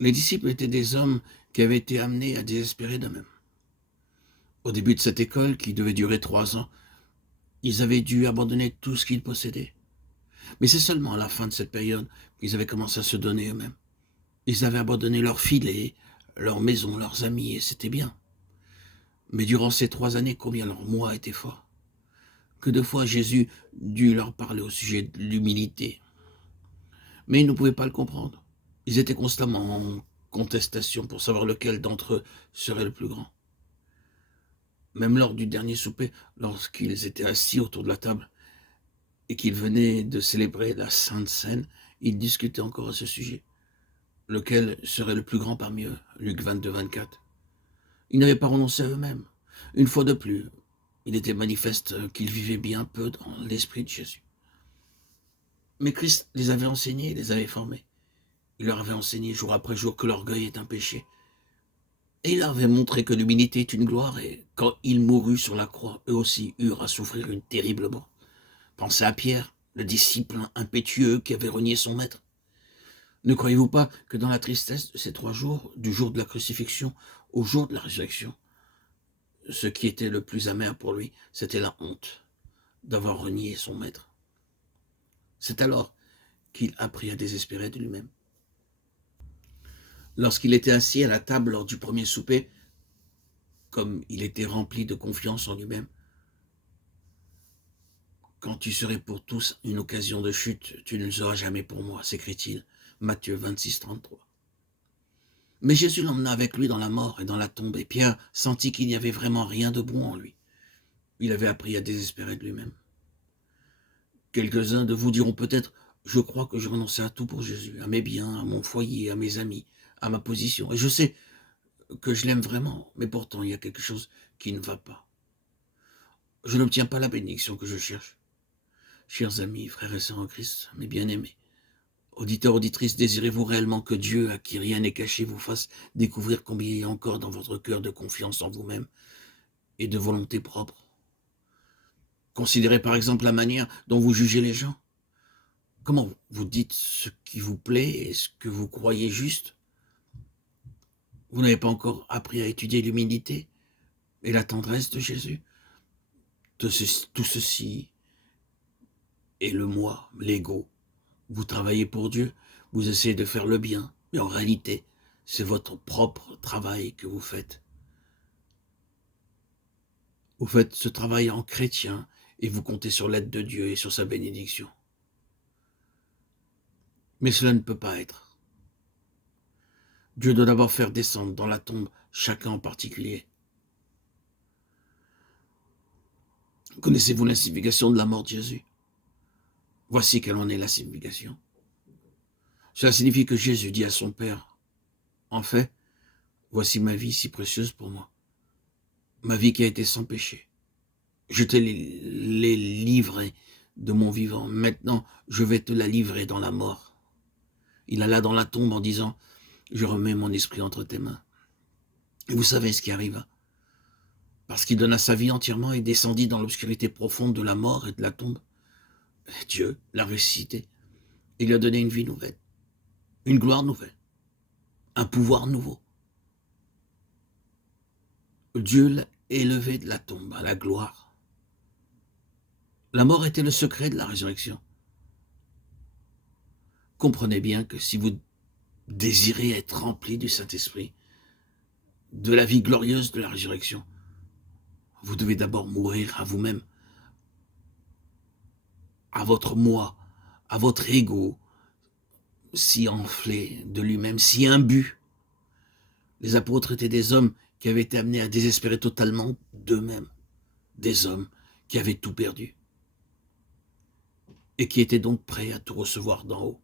Les disciples étaient des hommes qui avaient été amenés à désespérer d'eux-mêmes. Au début de cette école, qui devait durer 3 ans, ils avaient dû abandonner tout ce qu'ils possédaient. Mais c'est seulement à la fin de cette période qu'ils avaient commencé à se donner eux-mêmes. Ils avaient abandonné leurs filets, leurs maisons, leurs amis, et c'était bien. Mais durant ces 3 années, combien leur moi était fort. Que de fois Jésus dut leur parler au sujet de l'humilité. Mais ils ne pouvaient pas le comprendre. Ils étaient constamment en contestation pour savoir lequel d'entre eux serait le plus grand. Même lors du dernier souper, lorsqu'ils étaient assis autour de la table et qu'ils venaient de célébrer la Sainte Seine, ils discutaient encore à ce sujet. Lequel serait le plus grand parmi eux? Luc 22, 24. Ils n'avaient pas renoncé à eux-mêmes. Une fois de plus, il était manifeste qu'ils vivaient bien peu dans l'esprit de Jésus. Mais Christ les avait enseignés, les avait formés. Il leur avait enseigné jour après jour que l'orgueil est un péché. Et il leur avait montré que l'humilité est une gloire, et quand il mourut sur la croix, eux aussi eurent à souffrir une terrible mort. Pensez à Pierre, le disciple impétueux qui avait renié son maître. Ne croyez-vous pas que dans la tristesse de ces 3 jours, du jour de la crucifixion au jour de la résurrection, ce qui était le plus amer pour lui, c'était la honte d'avoir renié son maître. C'est alors qu'il apprit à désespérer de lui-même. Lorsqu'il était assis à la table lors du premier souper, comme il était rempli de confiance en lui-même, quand tu serais pour tous une occasion de chute, tu ne le seras jamais pour moi, s'écrie-t-il. Matthieu 26, 33. Mais Jésus l'emmena avec lui dans la mort et dans la tombe, et Pierre sentit qu'il n'y avait vraiment rien de bon en lui. Il avait appris à désespérer de lui-même. Quelques-uns de vous diront peut-être, je crois que je renonçais à tout pour Jésus, à mes biens, à mon foyer, à mes amis, à ma position. Et je sais que je l'aime vraiment, mais pourtant il y a quelque chose qui ne va pas. Je n'obtiens pas la bénédiction que je cherche. Chers amis, frères et sœurs en Christ, mes bien-aimés, auditeurs, auditrices, désirez-vous réellement que Dieu, à qui rien n'est caché, vous fasse découvrir combien il y a encore dans votre cœur de confiance en vous-même et de volonté propre? Considérez par exemple la manière dont vous jugez les gens. Comment vous dites ce qui vous plaît et ce que vous croyez juste? Vous n'avez pas encore appris à étudier l'humilité et la tendresse de Jésus? Tout ceci est le moi, l'ego. Vous travaillez pour Dieu, vous essayez de faire le bien, mais en réalité, c'est votre propre travail que vous faites. Vous faites ce travail en chrétien et vous comptez sur l'aide de Dieu et sur sa bénédiction. Mais cela ne peut pas être. Dieu doit d'abord faire descendre dans la tombe chacun en particulier. Connaissez-vous la signification de la mort de Jésus? Voici quelle en est la signification. Cela signifie que Jésus dit à son Père, en fait, voici ma vie si précieuse pour moi, ma vie qui a été sans péché. Je te l'ai livrée de mon vivant. Maintenant, je vais te la livrer dans la mort. Il alla dans la tombe en disant, je remets mon esprit entre tes mains. Et vous savez ce qui arriva. Parce qu'il donna sa vie entièrement et descendit dans l'obscurité profonde de la mort et de la tombe. Dieu l'a ressuscité. Il lui a donné une vie nouvelle, une gloire nouvelle, un pouvoir nouveau. Dieu l'a élevé de la tombe à la gloire. La mort était le secret de la résurrection. Comprenez bien que si vous désirez être rempli du Saint-Esprit, de la vie glorieuse de la résurrection, vous devez d'abord mourir à vous-même, à votre moi, à votre ego, si enflé de lui-même, si imbu. Les apôtres étaient des hommes qui avaient été amenés à désespérer totalement d'eux-mêmes, des hommes qui avaient tout perdu et qui étaient donc prêts à tout recevoir d'en haut.